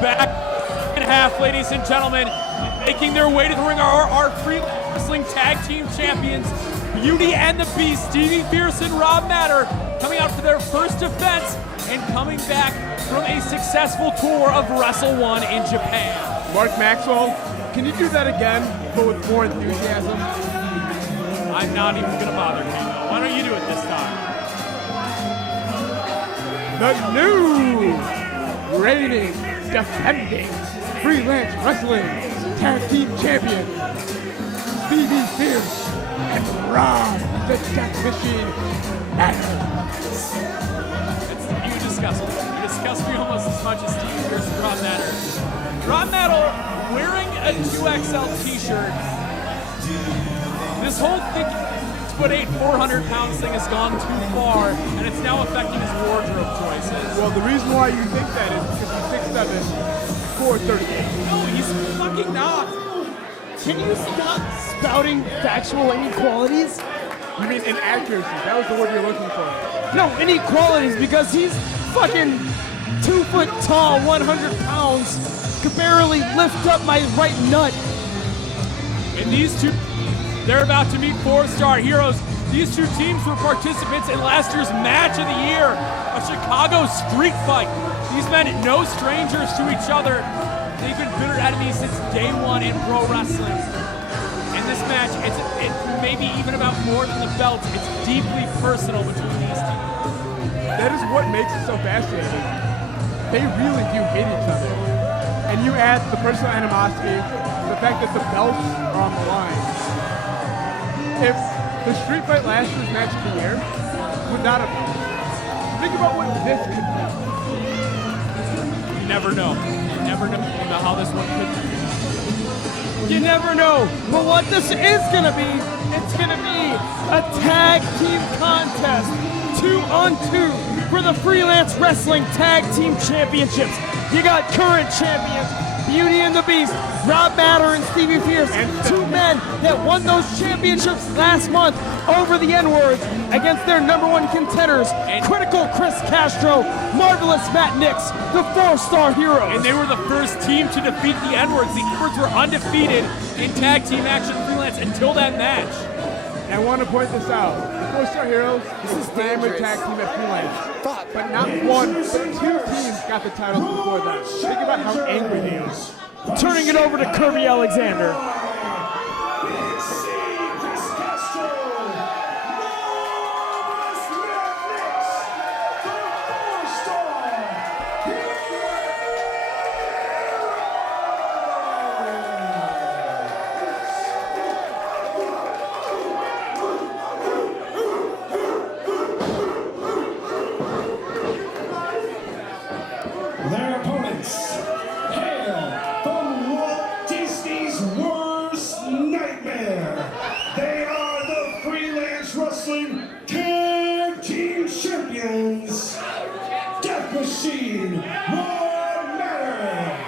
Back in half, ladies and gentlemen, making their way to the ring are our Freelance Wrestling Tag Team Champions, Beauty and the Beast, Stevie Fierce and Rob Matter, coming out for their first defense and coming back from a successful tour of Wrestle One in Japan. Mark Maxwell, can you do that again, but with more enthusiasm? I'm not even gonna bother, Kano. Why don't you do it this time? The new reigning, defending Freelance Wrestling Tag Team Champion, Stevie Fierce and Rob the Death Machine Matter. You disgust me almost as much as Stevie Fierce and Rob Matter. Rob Matter wearing a 2XL t-shirt. This whole thick 6'8", 400 pounds thing has gone too far, and it's now affecting his wardrobe choices. Well, the reason why you think that is because he's 6'7", 438. No, he's fucking not. Can you stop spouting factual inequalities? You mean inaccuracy? That was the word you're looking for. No, inequalities, because he's fucking 2 foot tall, 100 pounds, could barely lift up my right nut. And these two, they're about to meet 4-star heroes. These two teams were participants in last year's match of the year, a Chicago street fight. These men, no strangers to each other. They've been bitter enemies since day one in pro wrestling. And this match, it's maybe even about more than the belts. It's deeply personal between these two. That is what makes it so fascinating. They really do hate each other. And you add the personal animosity, the fact that the belts are on the line. If the street fight last year's match of the year would not have, think about what this could be. You never know. You never know how this one could be. You never know. But what this is gonna be, it's gonna be a tag team contest, 2-on-2 for the Freelance Wrestling Tag Team Championships. You got current champions, Beauty and the Beast, Rob Matter and Stevie Fierce, two men that won those championships last month over the N-words against their #1 contenders, Critical Chris Castro, Marvelous Matt Knicks, the 4-star heroes. And they were the first team to defeat the N-words. The N-words were undefeated in tag team action freelance until that match. And I want to point this out. The 4-star heroes is a primary tag team at Freelance. But not one, but 2 teams got the titles before them. Think about how angry they are. Turning it over to Kirby Alexander. Their opponents hail from Walt Disney's worst nightmare. They are the Freelance Wrestling Tag Team Champions, Death Machine, Rob Matter,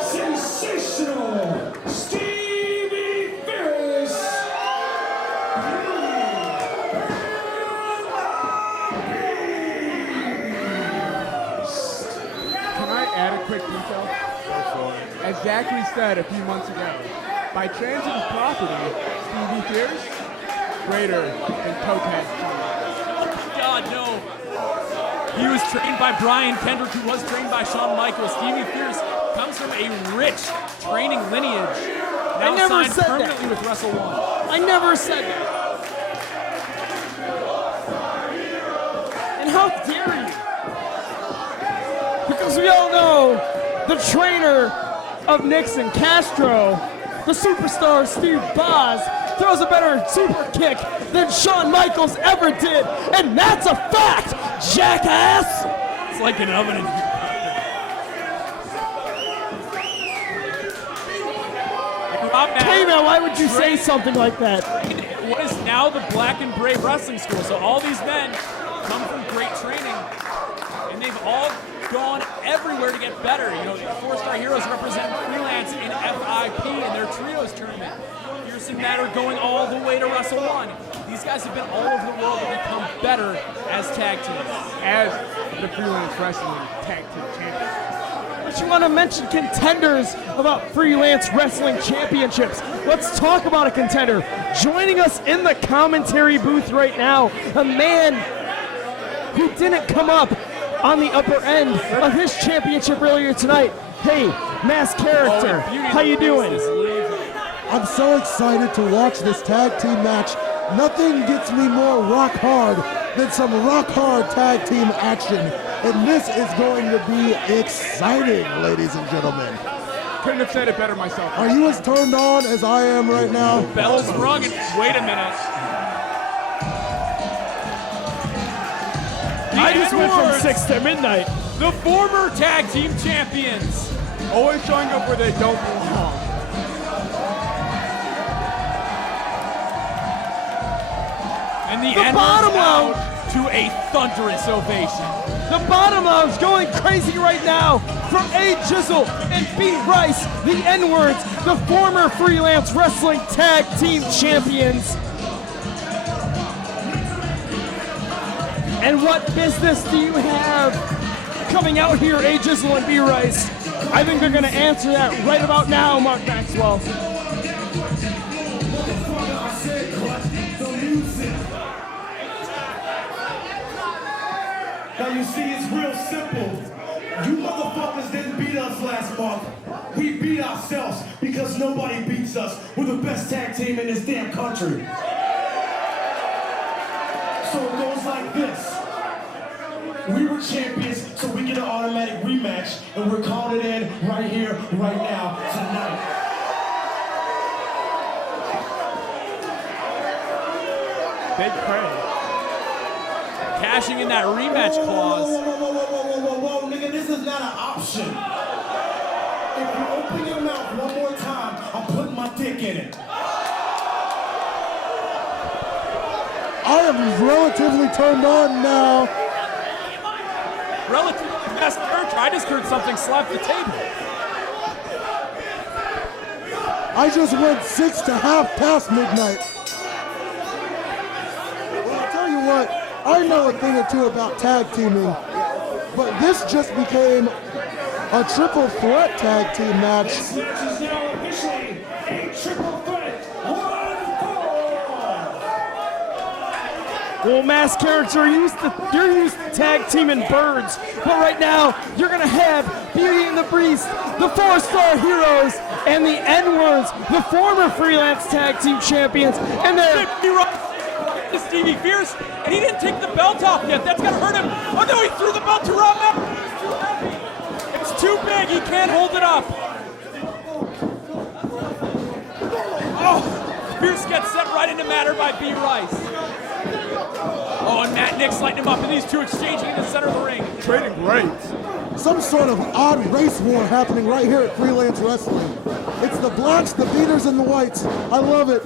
Sensational, Stevie Fierce, Add a quick detail. As Zachary said a few months ago, by transitive property, Stevie Fierce, greater than Totad. Oh God, no. He was trained by Brian Kendrick, who was trained by Shawn Michaels. Stevie Fierce comes from a rich training lineage. Now I never signed said permanently that. with Wrestle One. I never said that. And how dare you? Because we all know the trainer of Knicks and Castro, the superstar Steve Boz, throws a better super kick than Shawn Michaels ever did. And that's a fact, jackass! It's like an oven in here. Hey man, why would you say something like that? What is now the Black and Brave Wrestling School. So all these men come from great training. and they've all gone everywhere to get better. You know, 4-star heroes represent Freelance in FIP in their trios tournament. Fierce and Matter going all the way to Wrestle 1. These guys have been all over the world and become better as tag teams. As the Freelance Wrestling Tag Team Champions. But you want to mention contenders about Freelance Wrestling Championships. Let's talk about a contender. Joining us in the commentary booth right now, a man who didn't come up on the upper end of his championship earlier tonight. Hey, Mass Character, how you doing? I'm so excited to watch this tag team match. Nothing gets me more rock hard than some rock hard tag team action. And this is going to be exciting, ladies and gentlemen. Couldn't have said it better myself. Are you as turned on as I am right now? Bell's rung, and wait a minute. I just went from 6 to midnight. The former tag team champions. Always showing up where they don't belong. And the bottom N-Words out to a thunderous ovation. The bottom lounge going crazy right now from A-Jizzle and B-Ryce, the N-Words, the former Freelance Wrestling Tag Team Champions. And what business do you have coming out here, A-Jizzle and B-Ryce? I think they're going to answer that right about now, Mark Maxwell. Now you see, it's real simple. You motherfuckers didn't beat us last month. We beat ourselves because nobody beats us. We're the best tag team in this damn country. So it goes like this. We were champions, so we get an automatic rematch, and we're calling it in right here, right now, tonight. Big praise. Cashing in that rematch clause. Whoa, nigga, this is not an option. If you open your mouth one more time, I'm putting my dick in it. I am relatively turned on now. Relative best character. I just heard something slap the table. I just went 6 to half past midnight. Well, I'll tell you what, I know a thing or two about tag teaming, but this just became a triple threat tag team match. This match is now officially a triple threat 1-4. Well, Mass Character, you're used to tag teaming birds, but right now you're gonna have Beauty and the Beast, the 4-star heroes, and the N-Words, the former Freelance Tag Team Champions, and they're To Stevie Fierce, and he didn't take the belt off yet. That's gonna hurt him. Oh no, he threw the belt to RobMatterWrestling. It's too heavy. It's too big. He can't hold it up. Oh, Fierce gets set right into Matter by B-Ryce. Oh, and Matt Nix lighting him up, and these two exchanging in the center of the ring. Trading great. Some sort of odd race war happening right here at Freelance Wrestling. It's the blacks, the beaters, and the whites. I love it.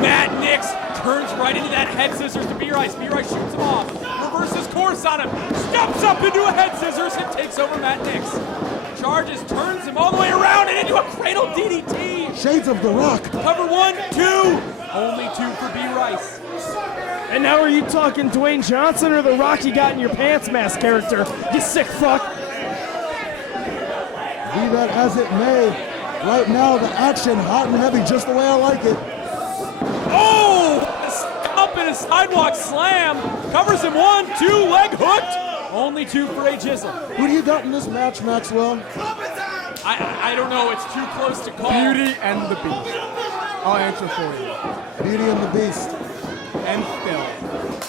Matt Nix turns right into that head scissors to B-Ryce. B-Ryce shoots him off. Reverses course on him. Steps up into a head scissors and takes over Matt Nix. Charges, turns him all the way around and into a cradle DDT. Shades of the Rock. Cover 1, 2. Only 2 for B-Ryce. And now are you talking Dwayne Johnson or the rock you got in your pants, Mass Character? You sick fuck. Be that as it may, right now the action hot and heavy just the way I like it. Oh! Up in a sidewalk slam. Covers him 1, 2, leg hooked. Only 2 for A-Jizzle. Who do you got in this match, Maxwell? I don't know. It's too close to call. Beauty and the Beast. I'll answer for you. Beauty and the Beast. And Phil.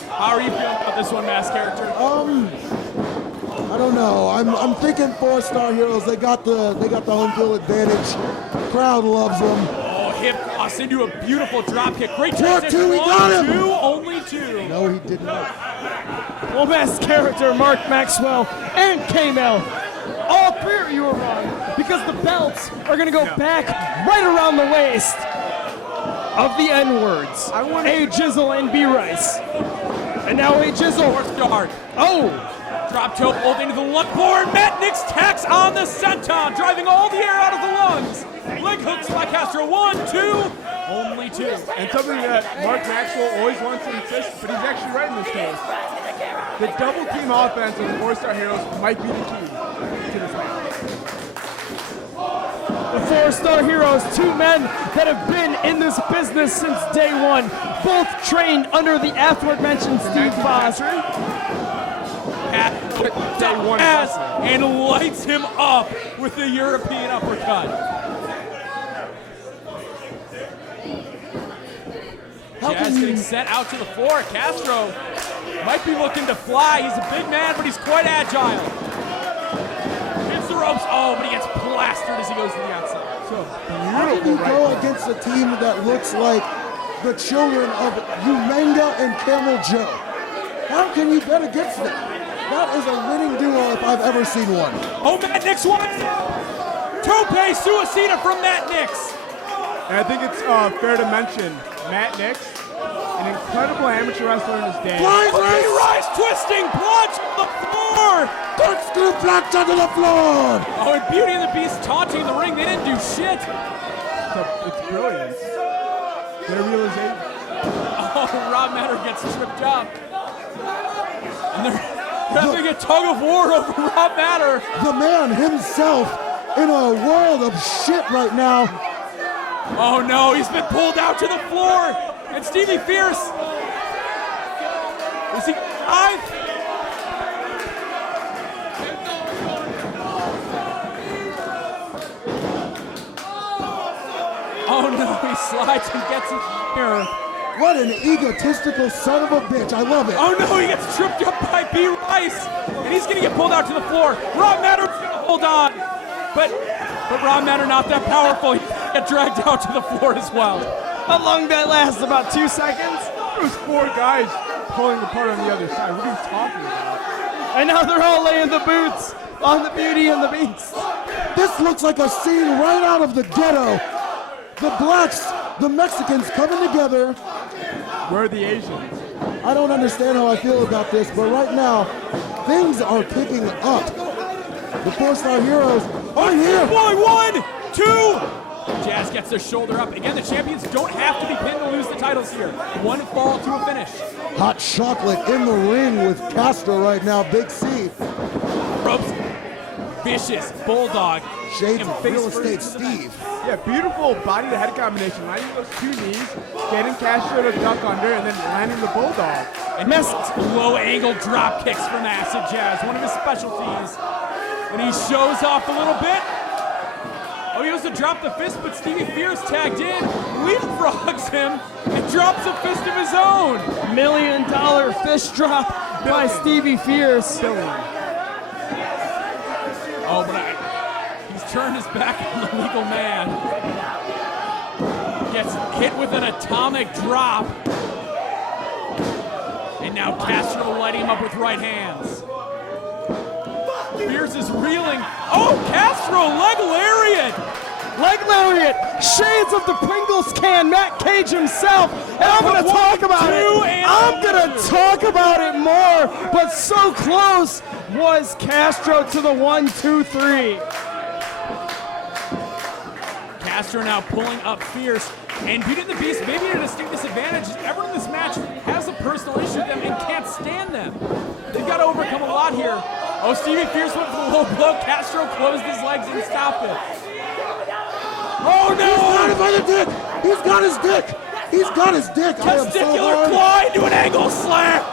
How are you feeling about this one, Mass Character? I don't know. I'm thinking 4-star heroes. They got the home field advantage. Crowd loves them. Oh, hip toss into a beautiful drop kick. Great Part transition. 2, we got him. 2, only 2. No, he did not. Well, Mass Character, Mark Maxwell, and K-Mel, all 3 of you are wrong because the belts are going to go back right around the waist of the N-Words. A-Jizzle and B-Ryce. And now A-Jizzle. 4-star. Oh, Drop toe hold into the lung board. Matt Knicks tacks on the senton, driving all the air out of the lungs. Leg hooks by Castro. 1, 2, only 2. And something that Mark Maxwell always wants to insist, but he's actually right in this case. The double team offense of the 4-star heroes might be the key to this match. The 4-star heroes, 2 men that have been in this business since day one, both trained under the aforementioned Steve Foss. And lights him up with the European uppercut. Jazz getting sent out to the floor. Castro might be looking to fly. He's a big man, but he's quite agile. Hits the ropes. Oh, but he gets plastered as he goes to the outside. So how can you go against a team that looks like the children of Umanga and Camel Joe? How can you bet against them? That is a winning duo if I've ever seen one. Oh, Matt Knicks won. Tope Suicida from Matt Knicks. And I think it's fair to mention Matt Knicks, an incredible amateur wrestler in his day. B-Ryce twisting plunge to the floor. Corkscrew plunge onto the floor. Oh, and Beauty and the Beast taunting the ring. They didn't do shit. So it's brilliant. Their realization. Oh, Rob Matter gets tripped up. And they're having a tug of war over Rob Matter. The man himself in a world of shit right now. Oh no, he's been pulled out to the floor. And Stevie Fierce. Is he alive? Oh no, he slides and gets it here. What an egotistical son of a bitch. I love it. Oh no, he gets tripped up by B-Ryce. And he's gonna get pulled out to the floor. Rob Matter's gonna hold on. But Rob Matter not that powerful. He get dragged out to the floor as well. How long that lasts? About 2 seconds? There's 4 guys pulling apart on the other side. What are you talking about? And now they're all laying the boots on the Beauty and the Beast. This looks like a scene right out of the ghetto. The blacks, the Mexicans coming together. Where are the Asians? I don't understand how I feel about this, but right now, things are picking up. The 4-star heroes are here. Boy, 1, 2. Jazz gets their shoulder up. Again, the champions don't have to be pinned to lose the titles here. 1 fall to a finish. Hot chocolate in the ring with Castro right now, Big C. Ropes. Vicious Bulldog. Shades And of face real first estate into the back. Steve. Yeah, beautiful body to head combination. Landing those 2 knees, getting Castro to duck under, and then landing the Bulldog. And missed low angle drop kicks from Acid Jazz, one of his specialties. And he shows off a little bit. Oh, he goes to drop the fist, but Stevie Fierce tagged in, leapfrogs him, and drops a fist of his own. $1 million fist drop by Stevie Fierce. Oh, but he's turned his back on the legal man. Gets hit with an atomic drop. And now Castro lighting him up with right hands. Fierce is reeling. Oh, Castro, leg lariat. Leg lariat, shades of the Pringles can, Matt Cage himself. And I'm going to talk about it. I'm going to talk about it more. But so close was Castro to the 1, 2, 3. Castro now pulling up Fierce. And Beauty and the Beast maybe at a distinct disadvantage. Everyone in this match has a personal issue with them and can't stand them. They've got to overcome a lot here. Oh, Stevie Fierce went for the low blow. Castro closed his legs and stopped it. Oh no! He's got him by the dick! He's got his dick! He's got his dick! I am so Testicular hard. claw into an angle slam!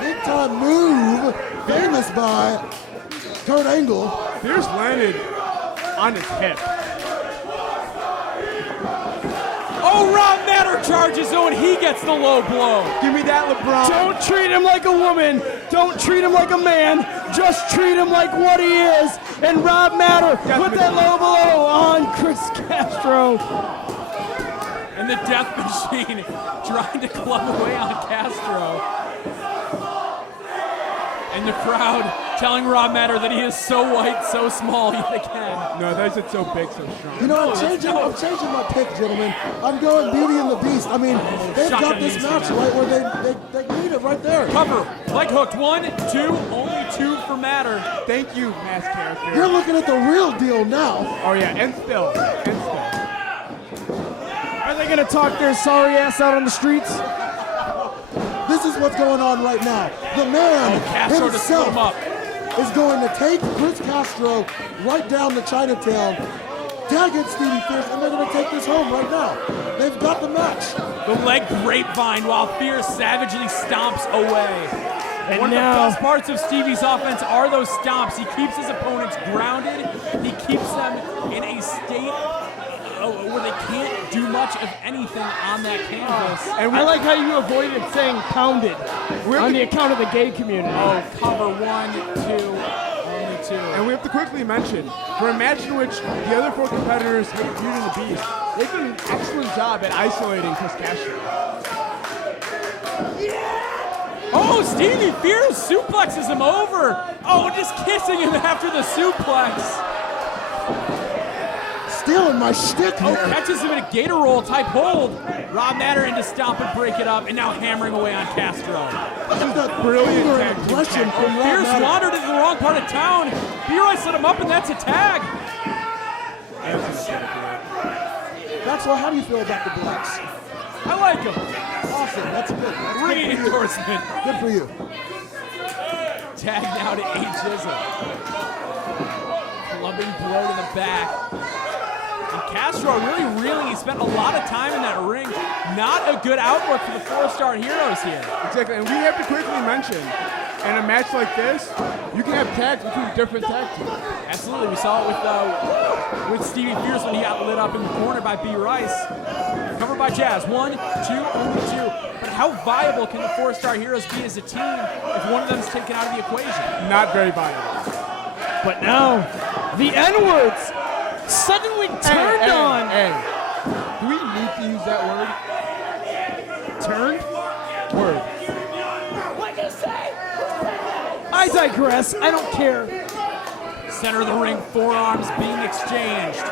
Big time move, famous by Kurt Angle. Fierce landed on his hip. Oh, Rob Matter charges though, and he gets the low blow. Give me that, LeBron. Don't treat him like a woman. Don't treat him like a man. Just treat him like what he is. And Rob Matter with that low blow on Chris Castro. And the Death Machine trying to club away on Castro. And the crowd telling Rob Matter that he is so white, so small yet again. No, they said so big, so strong. You know, I'm changing my pick, gentlemen. I'm going Beauty and the Beast. I mean, they've got this match right where they need it right there. Cover, leg hooked, 1, 2, only 2 for Matter. Thank you, mask character. You're looking at the real deal now. Oh yeah, and still. Are they gonna talk their sorry ass out on the streets? This is what's going on right now. The man Castro just put him up. is going to take Chris Castro right down to Chinatown, tag in Stevie Fierce, and they're going to take this home right now. They've got the match. The leg grapevine while Fierce savagely stomps away. And One now, of the best parts of Stevie's offense are those stomps. He keeps his opponents grounded. He keeps them in a state where they can't do much of anything on that canvas. and I like how you avoided saying pounded on the account of the gay community. Oh, cover 1, 2, only 2. And we have to quickly mention, for a match in which the other 4 competitors hit Beauty and the Beast, they've done an excellent job at isolating Chris Castro. Oh, Stevie Fierce suplexes him over. Oh, just kissing him after the suplex. Stealing my shtick Oh, here. catches him in a gator roll type hold. Rob Matter in to stomp and break it up, and now hammering away on Castro. This is that Brilliant anger tag and team aggression tag. from Rob Fierce Matter. wandered into the wrong part of town. B-Ryce set him up, and that's a tag. Maxwell, how do you feel about the Blacks? I like him. Awesome, that's good. That's good Ring for you. endorsement. Good for you. Tag now to A-Jizzle. Clubbing blow to the back. And Castro really reeling. He spent a lot of time in that ring. Not a good outlook for the 4-star heroes here. Exactly, and we have to quickly mention, in a match like this, you can have tags between different tag teams. Absolutely, we saw it with Stevie Fierce when he got lit up in the corner by B-Ryce. Covered by Jazz, 1, 2, only 2. But how viable can the 4-star heroes be as a team if one of them is taken out of the equation? Not very viable. But now, the N-words suddenly turned on. Hey, do we need to use that word? Turned? Word. What'd you say? I digress. I don't care. Center of the ring, forearms being exchanged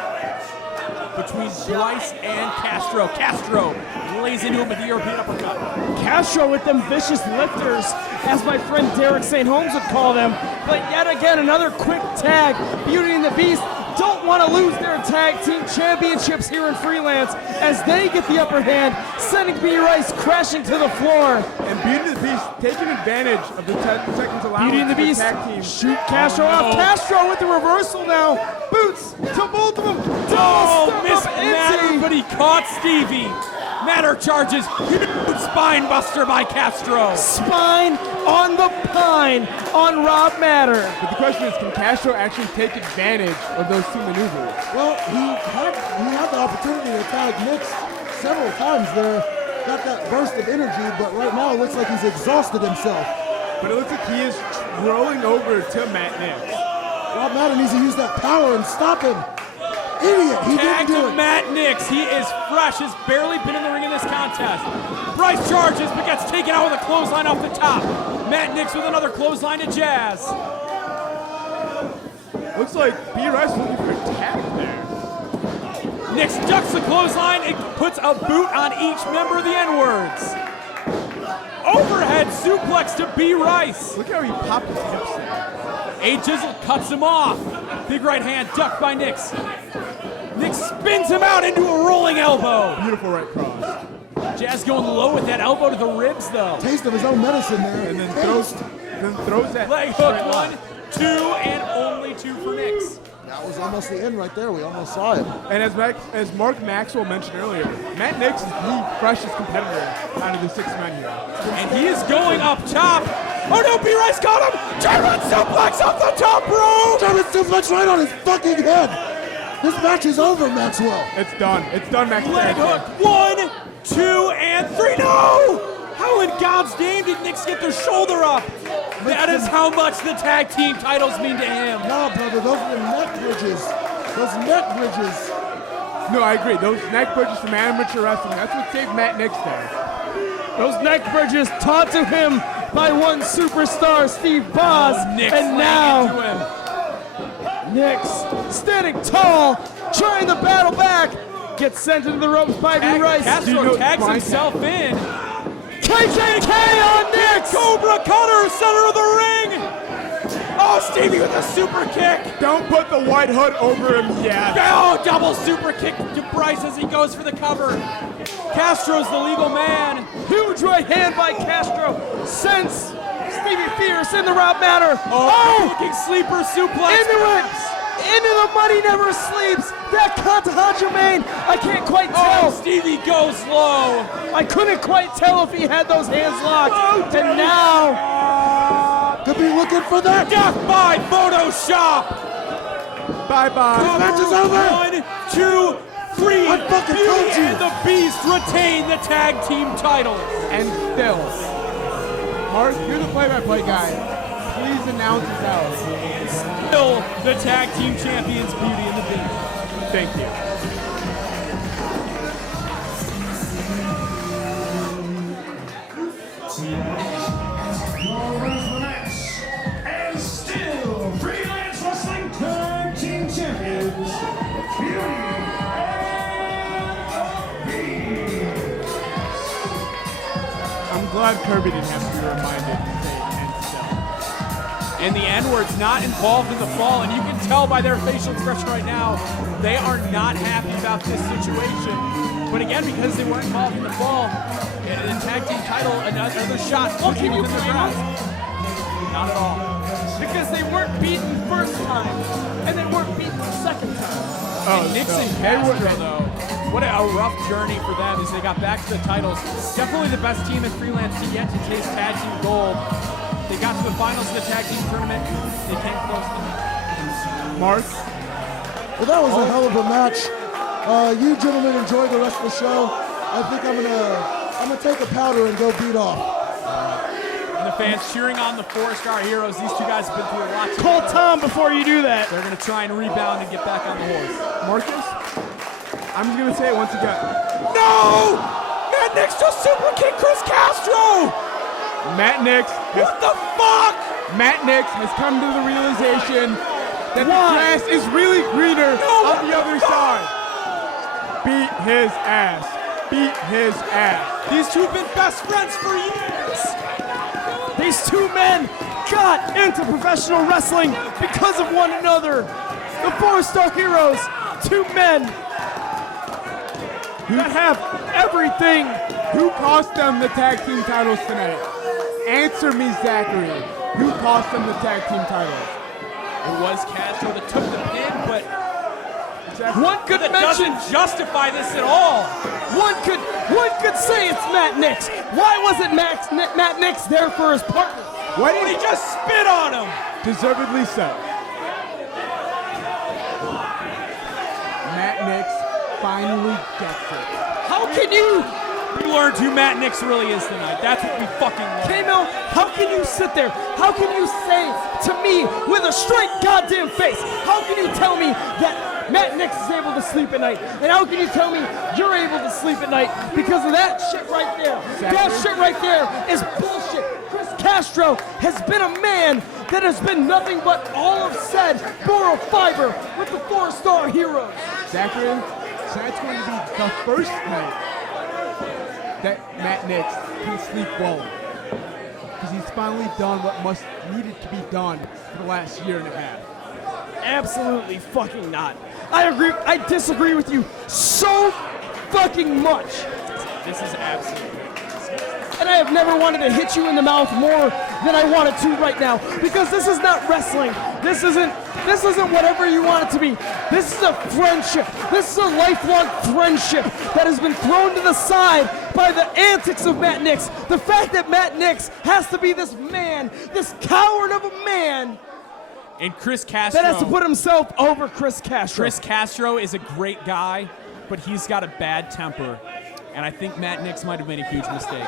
between Bryce and Castro. Castro lays into him with the European uppercut. Castro with them vicious lifters, as my friend Derek St. Holmes would call them. But yet again, another quick tag. Beauty and the Beast don't want to lose their tag team championships here in Freelance as they get the upper hand, sending B-Ryce crashing to the floor. And Beauty and the Beast taking advantage of the 10 seconds allowance Beauty and the for Beast tag team. shoot Castro off. Castro with the reversal now. Boots to both of them. Oh, missed Step up Matter, into. but he caught Stevie. Matter charges, huge spine buster by Castro. Spine on the pine on Rob Matter. But the question is, can Castro actually take advantage of those 2 maneuvers? Well, he had the opportunity to tag Knicks several times there. Got that burst of energy, but right now it looks like he's exhausted himself. But it looks like he is rolling over to Matt Knicks. Rob Matter needs to use that power and stop him. Idiot, he Tag didn't do to it. Matt Knicks. He is fresh, has barely been in the ring in this contest. Bryce charges, but gets taken out with a clothesline off the top. Matt Knicks with another clothesline to Jazz. Looks like B-Ryce looking for a tag there. Nix ducks the clothesline and puts a boot on each member of the N-words. Overhead suplex to B-Ryce. Look how he popped his hips there. A-Jizzle cuts him off. Big right hand ducked by Nix. Nix spins him out into a rolling elbow. Beautiful right cross. Jazz going low with that elbow to the ribs though. Taste of his own medicine there. And then throws that Leg straight hook, left. 1, 2, and only 2 for Nix. That was almost the end right there. We almost saw it. And as Mark Maxwell mentioned earlier, Matt Nix is the freshest competitor out of the 6 men here. And he is going up top. Oh no, B-Ryce got him! German suplex off the top rope! German suplex right on his fucking head. This match is over, Maxwell. It's done. It's done, Maxwell. Leg hook, 1, 2, and 3. No! How in God's name did Nix get their shoulder up? That is how much the tag team titles mean to him. No, brother, those are the neck bridges. Those neck bridges. No, I agree. Those neck bridges from amateur wrestling, that's what saved Matt Nix there. Those neck bridges taught to him by one superstar, Steve Boz. Knicks And laying into now, him. Knicks standing tall, trying to battle back. Gets sent into the ropes by B-Ryce. Castro tags himself in. KKK on Knicks! Cobra Cutter, center of the ring. Oh, Stevie with a super kick. Don't put the white hood over him yet. Oh, double super kick to Bryce as he goes for the cover. Castro's the legal man. Huge right hand by Castro. Sends Stevie Fierce in the Rob Matter. Looking sleeper suplex. Into it! Into the money never sleeps. That Katahaja main. I can't quite tell. Oh, Stevie goes low. I couldn't quite tell if he had those hands locked. And now, Could be looking for that. Death by Photoshop. Bye-bye. This match is over. 1, 2, 3. I fucking told Beauty you. and the Beast retain the tag team titles. And still, Mark, you're the play-by-play guy. Please announce us out. Still the tag team champions, Beauty and the Beast. Thank you. And still, Freelance Wrestling Tag Team Champions, Beauty and the Beast. I'm glad Kirby didn't have to be reminded to say and still. And the N-word's not involved in the fall, and you can tell by their facial expression right now, they are not happy about this situation. But again, because they weren't involved in the fall, the tag team title, another shot Well, can you within their blame grasp. Not at all. because they weren't beaten first time, and they weren't beaten the second time. And Nixon Castro, though, what a rough journey for them as they got back to the titles. Definitely the best team in Freelance to yet to chase tag team gold. They got to the finals of the tag team tournament. They came close to it. Mark? Well, that was a hell of a match. You gentlemen enjoy the rest of the show. I think I'm gonna take a powder and go beat off. And the fans cheering on the 4-star heroes. These two guys have been through a lot together. Call Tom before you do that. They're going to try and rebound and get back on the horse. Marcus? I'm just gonna say it once again. No! Matt Nix just super kicked Chris Castro! Matt Nix What the fuck? Matt Nix has come to the realization that the grass is really greener on the other side. Beat his ass. Beat his ass. These two have been best friends for years. These two men got into professional wrestling because of one another. The 4-star heroes, two men that have everything. Who cost them the tag team titles tonight? Answer me, Zachary. Who cost them the tag team titles? It was Castro that took the pin, but One could that mention, doesn't justify this at all. one could say it's Matt Nix. Why wasn't Matt Nix there for his partner? Why When did he he just spit on him. Deservedly so. Matt Nix finally gets it. How can you, We learned who Matt Nix really is tonight. That's what we fucking learned. K-Mill, how can you sit there? How can you say to me with a straight goddamn face, how can you tell me that Matt Nix is able to sleep at night? And how can you tell me you're able to sleep at night because of that shit right there? That shit right there is bullshit. Chris Castro has been a man that has been nothing but all of said moral fiber with the 4-star heroes. Zachary, tonight's going to be the first night that Matt Nix can sleep well. Because he's finally done what needed to be done for the last year and a half. Absolutely fucking not. I agree. I disagree with you so fucking much. This is absolutely. And I have never wanted to hit you in the mouth more than I wanted to right now, because this is not wrestling. This isn't whatever you want it to be. This is a friendship. This is a lifelong friendship that has been thrown to the side by the antics of Matt Nix. The fact that Matt Nix has to be this man, this coward of a man, And Chris Castro. that has to put himself over Chris Castro. Chris Castro is a great guy, but he's got a bad temper. And I think Matt Nix might have made a huge mistake.